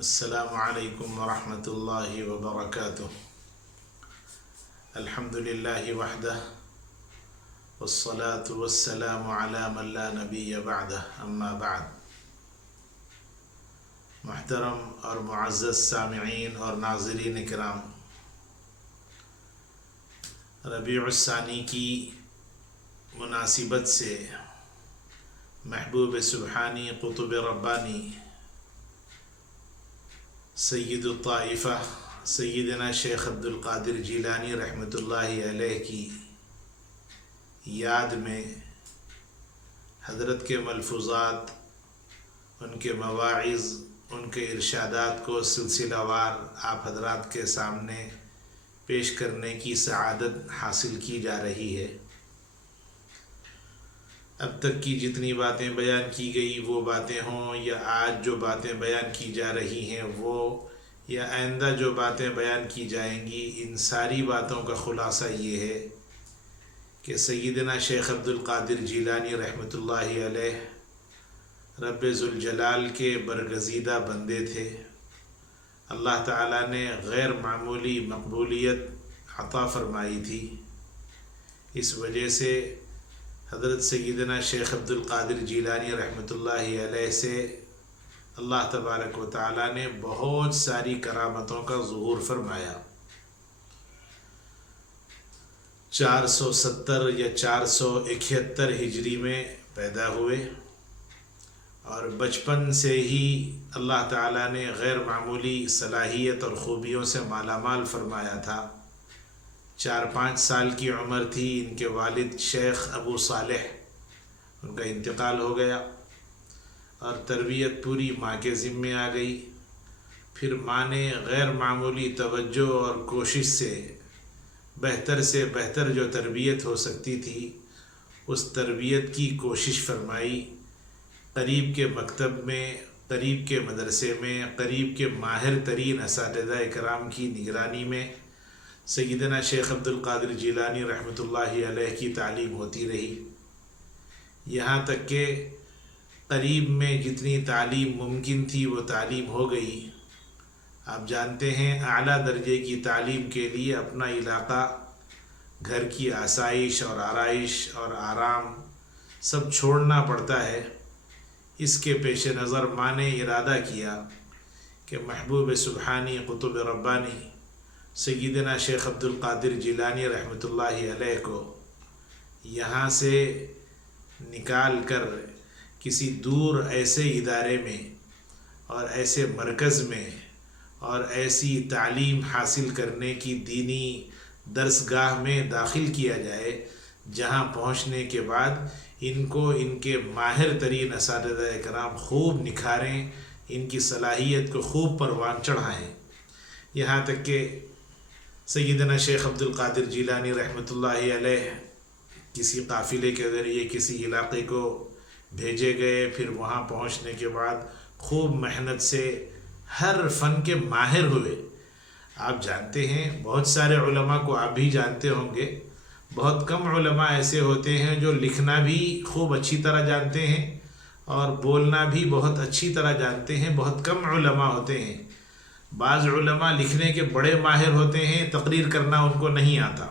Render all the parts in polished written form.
السلام علیکم ورحمۃ اللہ وبرکاتہ۔ الحمد للہ وحدہ والصلاة والسلام علی من لا نبی بعدہ، اما بعد۔ محترم اور معزز سامعین اور ناظرین کرام، ربیع الثانی کی مناسبت سے محبوب سبحانی قطب ربانی سید الطائفہ سیدنا شیخ عبد القادر جیلانی رحمۃ اللہ علیہ کی یاد میں حضرت کے ملفوظات، ان کے مواعظ، ان کے ارشادات کو سلسلہ وار آپ حضرات کے سامنے پیش کرنے کی سعادت حاصل کی جا رہی ہے۔ اب تک کی جتنی باتیں بیان کی گئی وہ باتیں ہوں، یا آج جو باتیں بیان کی جا رہی ہیں وہ، یا آئندہ جو باتیں بیان کی جائیں گی، ان ساری باتوں کا خلاصہ یہ ہے کہ سیدنا شیخ عبد القادر جیلانی رحمۃ اللہ علیہ رب ذوالجلال کے برگزیدہ بندے تھے۔ اللہ تعالیٰ نے غیر معمولی مقبولیت عطا فرمائی تھی۔ اس وجہ سے حضرت سیدنا شیخ عبد القادر جیلانی رحمۃ اللہ علیہ سے اللہ تبارک و تعالیٰ نے بہت ساری کرامتوں کا ظہور فرمایا۔ 470 یا 471 ہجری میں پیدا ہوئے اور بچپن سے ہی اللہ تعالیٰ نے غیر معمولی صلاحیت اور خوبیوں سے مالا مال فرمایا تھا۔ 4-5 سال کی عمر تھی، ان کے والد شیخ ابو صالح، ان کا انتقال ہو گیا اور تربیت پوری ماں کے ذمے آ گئی۔ پھر ماں نے غیر معمولی توجہ اور کوشش سے بہتر جو تربیت ہو سکتی تھی اس تربیت کی کوشش فرمائی۔ قریب کے مکتب میں، قریب کے مدرسے میں، قریب کے ماہر ترین اساتذہ کرام کی نگرانی میں سیدنا شیخ عبد القادر جیلانی رحمۃ اللہ علیہ کی تعلیم ہوتی رہی، یہاں تک کہ قریب میں جتنی تعلیم ممکن تھی وہ تعلیم ہو گئی۔ آپ جانتے ہیں اعلیٰ درجے کی تعلیم کے لیے اپنا علاقہ، گھر کی آسائش اور آرائش اور آرام سب چھوڑنا پڑتا ہے۔ اس کے پیش نظر ماں نے ارادہ کیا کہ محبوب سبحانی قطب ربانی سیدنا شیخ عبد القادر جیلانی رحمۃ اللہ علیہ کو یہاں سے نکال کر کسی دور ایسے ادارے میں اور ایسے مرکز میں اور ایسی تعلیم حاصل کرنے کی دینی درسگاہ میں داخل کیا جائے جہاں پہنچنے کے بعد ان کو ان کے ماہر ترین اساتذہ کرام خوب نکھاریں، ان کی صلاحیت کو خوب پروان چڑھائیں۔ یہاں تک کہ سیدنا شیخ عبد القادر جیلانی رحمۃ اللہ علیہ کسی قافلے کے ذریعے کسی علاقے کو بھیجے گئے، پھر وہاں پہنچنے کے بعد خوب محنت سے ہر فن کے ماہر ہوئے۔ آپ جانتے ہیں بہت سارے علماء کو آپ بھی جانتے ہوں گے، بہت کم علماء ایسے ہوتے ہیں جو لکھنا بھی خوب اچھی طرح جانتے ہیں اور بولنا بھی بہت اچھی طرح جانتے ہیں۔ بہت کم علماء ہوتے ہیں۔ بعض علماء لکھنے کے بڑے ماہر ہوتے ہیں، تقریر کرنا ان کو نہیں آتا،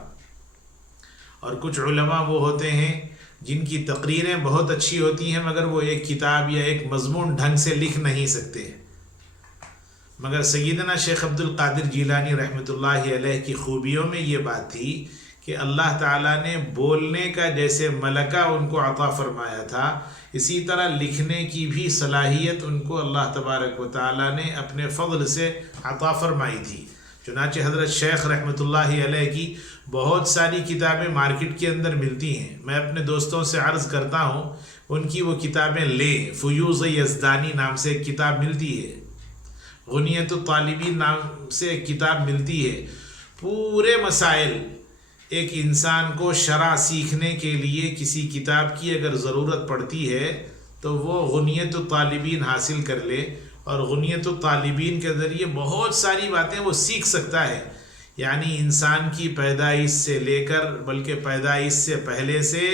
اور کچھ علماء وہ ہوتے ہیں جن کی تقریریں بہت اچھی ہوتی ہیں مگر وہ ایک کتاب یا ایک مضمون ڈھنگ سے لکھ نہیں سکتے۔ مگر سیدنا شیخ عبد القادر جیلانی رحمۃ اللہ علیہ کی خوبیوں میں یہ بات تھی کہ اللہ تعالیٰ نے بولنے کا جیسے ملکہ ان کو عطا فرمایا تھا، اسی طرح لکھنے کی بھی صلاحیت ان کو اللہ تبارک و تعالیٰ نے اپنے فضل سے عطا فرمائی تھی۔ چنانچہ حضرت شیخ رحمۃ اللہ علیہ کی بہت ساری کتابیں مارکیٹ کے اندر ملتی ہیں۔ میں اپنے دوستوں سے عرض کرتا ہوں ان کی وہ کتابیں لیں۔ فیوض یزدانی نام سے ایک کتاب ملتی ہے، غنیت الطالبین نام سے ایک کتاب ملتی ہے۔ پورے مسائل، ایک انسان کو شرع سیکھنے کے لیے کسی کتاب کی اگر ضرورت پڑتی ہے تو وہ غنیت الطالبین حاصل کر لے، اور غنیت الطالبین کے ذریعے بہت ساری باتیں وہ سیکھ سکتا ہے۔ یعنی انسان کی پیدائش سے لے کر، بلکہ پیدائش سے پہلے سے،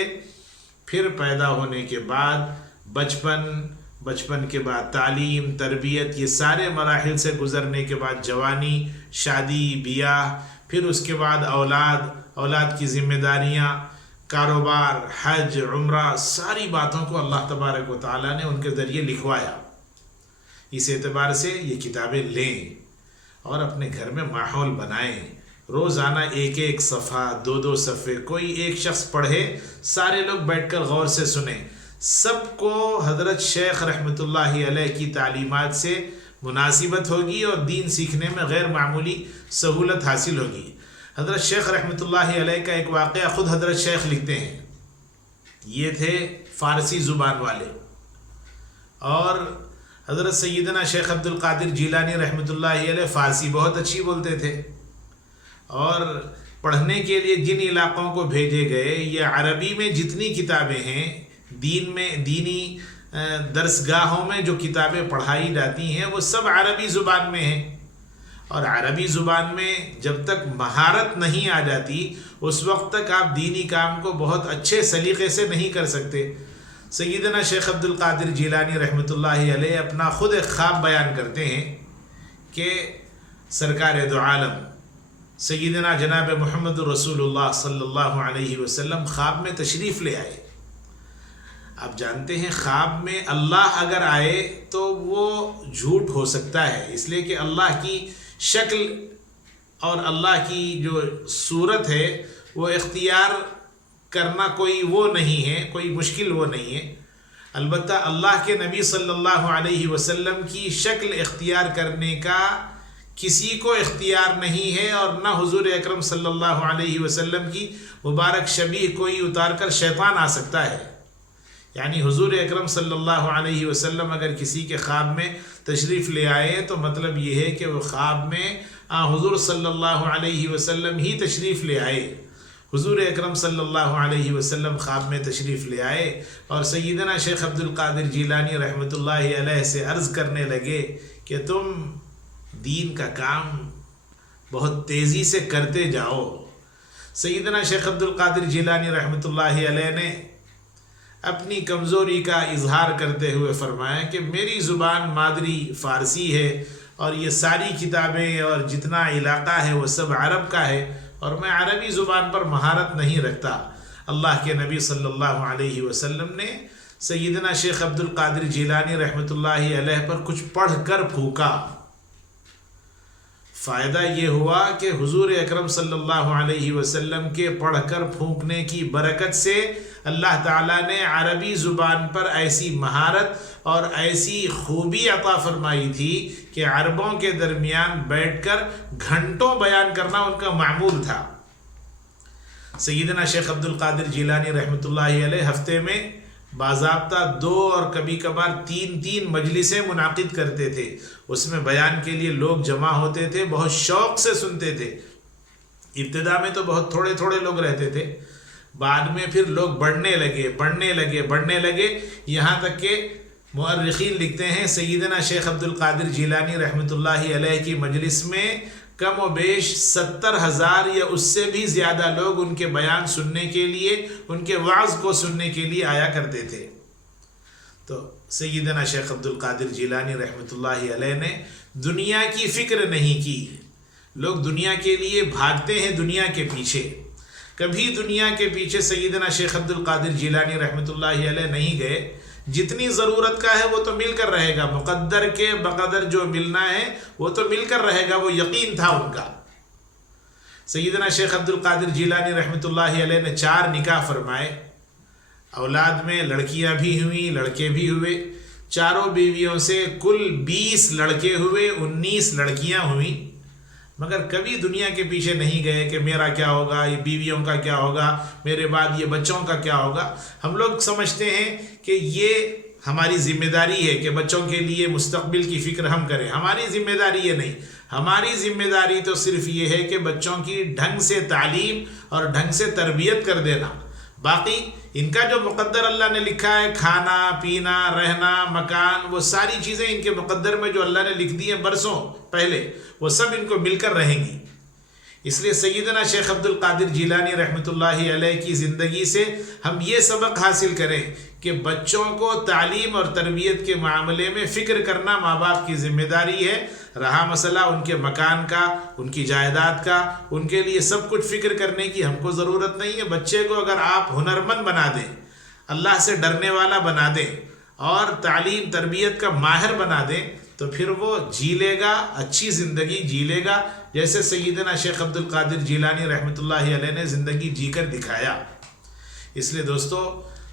پھر پیدا ہونے کے بعد، بچپن، بچپن کے بعد تعلیم، تربیت، یہ سارے مراحل سے گزرنے کے بعد جوانی، شادی، بیاہ، پھر اس کے بعد اولاد کی ذمہ داریاں، کاروبار، حج، عمرہ، ساری باتوں کو اللہ تبارک و تعالیٰ نے ان کے ذریعے لکھوایا۔ اس اعتبار سے یہ کتابیں لیں اور اپنے گھر میں ماحول بنائیں، روزانہ ایک صفحہ، دو صفحے، کوئی ایک شخص پڑھے، سارے لوگ بیٹھ کر غور سے سنیں، سب کو حضرت شیخ رحمۃ اللہ علیہ کی تعلیمات سے مناسبت ہوگی اور دین سیکھنے میں غیر معمولی سہولت حاصل ہوگی۔ حضرت شیخ رحمۃ اللہ علیہ کا ایک واقعہ خود حضرت شیخ لکھتے ہیں۔ یہ تھے فارسی زبان والے، اور حضرت سیدنا شیخ عبد القادر جیلانی رحمۃ اللہ علیہ فارسی بہت اچھی بولتے تھے، اور پڑھنے کے لیے جن علاقوں کو بھیجے گئے، یہ عربی میں جتنی کتابیں ہیں، دینی درسگاہوں میں جو کتابیں پڑھائی جاتی ہیں وہ سب عربی زبان میں ہیں، اور عربی زبان میں جب تک مہارت نہیں آ جاتی اس وقت تک آپ دینی کام کو بہت اچھے سلیقے سے نہیں کر سکتے۔ سیدنا شیخ عبد القادر جیلانی رحمۃ اللہ علیہ اپنا خود ایک خواب بیان کرتے ہیں کہ سرکار دو عالم سیدنا جناب محمد رسول اللہ صلی اللہ علیہ وسلم خواب میں تشریف لے آئے۔ آپ جانتے ہیں خواب میں اللہ اگر آئے تو وہ جھوٹ ہو سکتا ہے، اس لیے کہ اللہ کی شکل اور اللہ کی جو صورت ہے وہ اختیار کرنا کوئی وہ نہیں ہے، کوئی مشکل وہ نہیں ہے۔ البتہ اللہ کے نبی صلی اللہ علیہ وسلم کی شکل اختیار کرنے کا کسی کو اختیار نہیں ہے، اور نہ حضور اکرم صلی اللہ علیہ وسلم کی مبارک شبیہ کوئی اتار کر شیطان آ سکتا ہے۔ یعنی حضور اکرم صلی اللہ علیہ وسلم اگر کسی کے خواب میں تشریف لے آئے تو مطلب یہ ہے کہ وہ خواب میں حضور صلی اللہ علیہ وسلم ہی تشریف لے آئے۔ حضور اکرم صلی اللہ علیہ وسلم خواب میں تشریف لے آئے اور سیدنا شیخ عبد القادر جیلانی رحمۃ اللہ علیہ سے عرض کرنے لگے کہ تم دین کا کام بہت تیزی سے کرتے جاؤ۔ سیدنا شیخ عبد القادر جیلانی رحمۃ اللہ علیہ نے اپنی کمزوری کا اظہار کرتے ہوئے فرمایا کہ میری زبان مادری فارسی ہے، اور یہ ساری کتابیں اور جتنا علاقہ ہے وہ سب عرب کا ہے، اور میں عربی زبان پر مہارت نہیں رکھتا۔ اللہ کے نبی صلی اللہ علیہ وسلم نے سیدنا شیخ عبد القادر جیلانی رحمۃ اللہ علیہ پر کچھ پڑھ کر پھونکا۔ فائدہ یہ ہوا کہ حضور اکرم صلی اللہ علیہ وسلم کے پڑھ کر پھونکنے کی برکت سے اللہ تعالیٰ نے عربی زبان پر ایسی مہارت اور ایسی خوبی عطا فرمائی تھی کہ عربوں کے درمیان بیٹھ کر گھنٹوں بیان کرنا ان کا معمول تھا۔ سیدنا شیخ عبد القادر جیلانی رحمۃ اللہ علیہ ہفتے میں باضابطہ 2 اور کبھی کبھار 3 مجلسیں منعقد کرتے تھے۔ اس میں بیان کے لیے لوگ جمع ہوتے تھے، بہت شوق سے سنتے تھے۔ ابتدا میں تو بہت تھوڑے لوگ رہتے تھے، بعد میں پھر لوگ بڑھنے لگے، یہاں تک کہ مؤرخین لکھتے ہیں سیدنا شیخ عبد القادر جیلانی رحمۃ اللہ علیہ کی مجلس میں کم و بیش 70,000 یا اس سے بھی زیادہ لوگ ان کے بیان سننے کے لیے، ان کے وعظ کو سننے کے لیے آیا کرتے تھے۔ تو سیدنا شیخ عبد القادر جیلانی رحمۃ اللہ علیہ نے دنیا کی فکر نہیں کی۔ لوگ دنیا کے لیے بھاگتے ہیں، دنیا کے پیچھے، کبھی دنیا کے پیچھے سیدنا شیخ عبد القادر جیلانی رحمۃ اللہ علیہ نہیں گئے۔ جتنی ضرورت کا ہے وہ تو مل کر رہے گا، مقدر کے بقدر جو ملنا ہے وہ تو مل کر رہے گا، وہ یقین تھا ان کا۔ سیدنا شیخ عبد القادر جیلانی رحمۃ اللہ علیہ نے 4 نکاح فرمائے، اولاد میں لڑکیاں بھی ہوئیں، لڑکے بھی ہوئے، چاروں بیویوں سے کل 20 لڑکے ہوئے، 19 لڑکیاں ہوئیں، مگر کبھی دنیا کے پیچھے نہیں گئے کہ میرا کیا ہوگا، یہ بیویوں کا کیا ہوگا، میرے بعد یہ بچوں کا کیا ہوگا۔ ہم لوگ سمجھتے ہیں کہ یہ ہماری ذمہ داری ہے کہ بچوں کے لیے مستقبل کی فکر ہم کریں، ہماری ذمہ داری یہ نہیں۔ ہماری ذمہ داری تو صرف یہ ہے کہ بچوں کی ڈھنگ سے تعلیم اور ڈھنگ سے تربیت کر دینا، باقی ان کا جو مقدر اللہ نے لکھا ہے، کھانا پینا رہنا مکان، وہ ساری چیزیں ان کے مقدر میں جو اللہ نے لکھ دی ہیں برسوں پہلے، وہ سب ان کو مل کر رہیں گی۔ اس لیے سیدنا شیخ عبد القادر جیلانی رحمۃ اللہ علیہ کی زندگی سے ہم یہ سبق حاصل کریں کہ بچوں کو تعلیم اور تربیت کے معاملے میں فکر کرنا ماں باپ کی ذمہ داری ہے۔ رہا مسئلہ ان کے مکان کا، ان کی جائیداد کا، ان کے لیے سب کچھ فکر کرنے کی ہم کو ضرورت نہیں ہے۔ بچے کو اگر آپ ہنرمند بنا دیں، اللہ سے ڈرنے والا بنا دیں اور تعلیم تربیت کا ماہر بنا دیں تو پھر وہ جی لے گا، اچھی زندگی جی لے گا، جیسے سیدنا شیخ عبد القادر جیلانی رحمۃ اللہ علیہ نے زندگی جی کر دکھایا۔ اس لیے دوستو،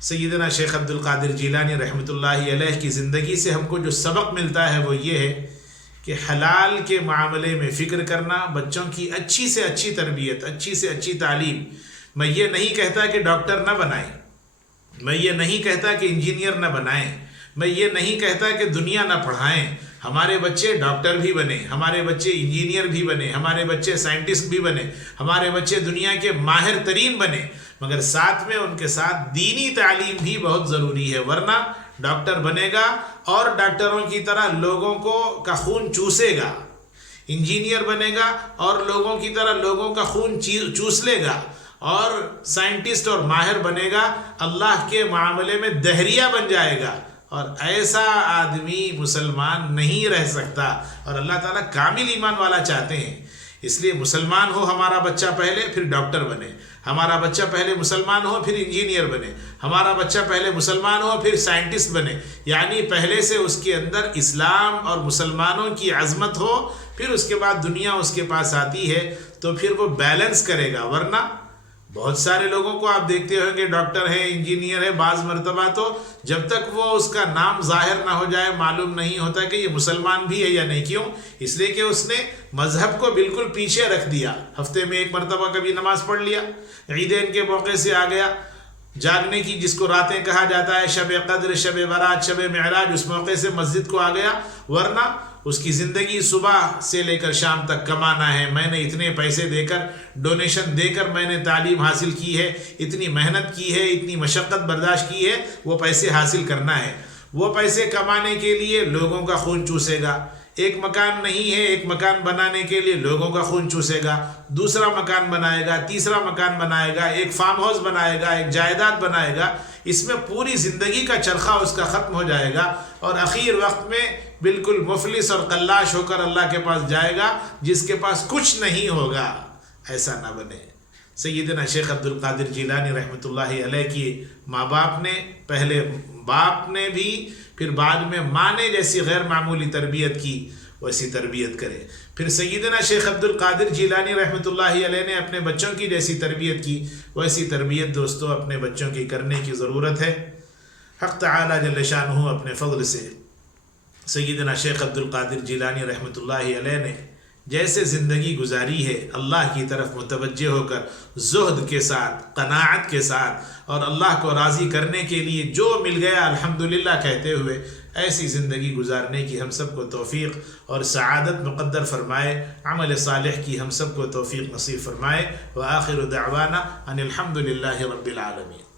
سیدنا شیخ عبد القادر جیلانی رحمۃ اللہ علیہ کی زندگی سے ہم کو جو سبق ملتا ہے وہ یہ ہے کہ حلال کے معاملے میں فکر کرنا، بچوں کی اچھی سے اچھی تربیت، اچھی سے اچھی تعلیم۔ میں یہ نہیں کہتا کہ ڈاکٹر نہ بنائیں، میں یہ نہیں کہتا کہ انجینئر نہ بنائیں، میں یہ نہیں کہتا کہ دنیا نہ پڑھائیں۔ ہمارے بچے ڈاکٹر بھی بنے، ہمارے بچے انجینئر بھی بنے، ہمارے بچے سائنٹسٹ بھی بنے، ہمارے بچے دنیا کے ماہر ترین بنے، مگر ساتھ میں ان کے ساتھ دینی تعلیم بھی بہت ضروری ہے، ورنہ ڈاکٹر بنے گا اور ڈاکٹروں کی طرح لوگوں کا خون چوسے گا، انجینئر بنے گا اور لوگوں کی طرح لوگوں کا خون چوس لے گا، اور سائنٹسٹ اور ماہر بنے گا، اللہ کے معاملے میں دہریہ بن جائے گا، اور ایسا آدمی مسلمان نہیں رہ سکتا، اور اللہ تعالیٰ کامل ایمان والا چاہتے ہیں۔ اس لیے مسلمان ہو ہمارا بچہ پہلے، پھر ڈاکٹر بنے، ہمارا بچہ پہلے مسلمان ہو پھر انجینئر بنے، ہمارا بچہ پہلے مسلمان ہو پھر سائنٹسٹ بنے، یعنی پہلے سے اس کے اندر اسلام اور مسلمانوں کی عظمت ہو، پھر اس کے بعد دنیا اس کے پاس آتی ہے تو پھر وہ بیلنس کرے گا۔ ورنہ بہت سارے لوگوں کو آپ دیکھتے ہوں گے ڈاکٹر ہے، انجینئر ہے، بعض مرتبہ تو جب تک وہ اس کا نام ظاہر نہ ہو جائے معلوم نہیں ہوتا کہ یہ مسلمان بھی ہے یا نہیں۔ کیوں؟ اس لیے کہ اس نے مذہب کو بالکل پیچھے رکھ دیا، ہفتے میں ایک مرتبہ کبھی نماز پڑھ لیا، عیدین کے موقع سے آ گیا، جاگنے کی جس کو راتیں کہا جاتا ہے، شب قدر، شب برات، شب معراج، اس موقع سے مسجد کو آ گیا، ورنہ اس کی زندگی صبح سے لے کر شام تک کمانا ہے، میں نے اتنے پیسے دے کر، ڈونیشن دے کر میں نے تعلیم حاصل کی ہے، اتنی محنت کی ہے، اتنی مشقت برداشت کی ہے، وہ پیسے حاصل کرنا ہے۔ وہ پیسے کمانے کے لیے لوگوں کا خون چوسے گا، ایک مکان نہیں ہے، ایک مکان بنانے کے لیے لوگوں کا خون چوسے گا، دوسرا مکان بنائے گا، تیسرا مکان بنائے گا، ایک فارم ہاؤس بنائے گا، ایک جائیداد بنائے گا، اس میں پوری زندگی کا چرخہ اس کا ختم ہو جائے گا، اور اخیر وقت میں بالکل مفلس اور قلاش ہو کر اللہ کے پاس جائے گا، جس کے پاس کچھ نہیں ہوگا۔ ایسا نہ بنے۔ سیدنا شیخ عبد القادر جیلانی رحمۃ اللہ علیہ کی ماں باپ نے، پہلے باپ نے بھی، پھر بعد میں ماں نے جیسی غیر معمولی تربیت کی ویسی تربیت کرے۔ پھر سیدنا شیخ عبد القادر جیلانی رحمۃ اللہ علیہ نے اپنے بچوں کی جیسی تربیت کی ویسی تربیت دوستو اپنے بچوں کی کرنے کی ضرورت ہے۔ حق تعالی جل شانہ اپنے فضل سے سیدنا شیخ عبد القادر جیلانی رحمۃ اللہ علیہ نے جیسے زندگی گزاری ہے، اللہ کی طرف متوجہ ہو کر زہد کے ساتھ، قناعت کے ساتھ، اور اللہ کو راضی کرنے کے لیے جو مل گیا الحمدللہ کہتے ہوئے ایسی زندگی گزارنے کی ہم سب کو توفیق اور سعادت مقدر فرمائے، عمل صالح کی ہم سب کو توفیق نصیب فرمائے۔ وآخر دعوانا ان الحمدللہ رب العالمین۔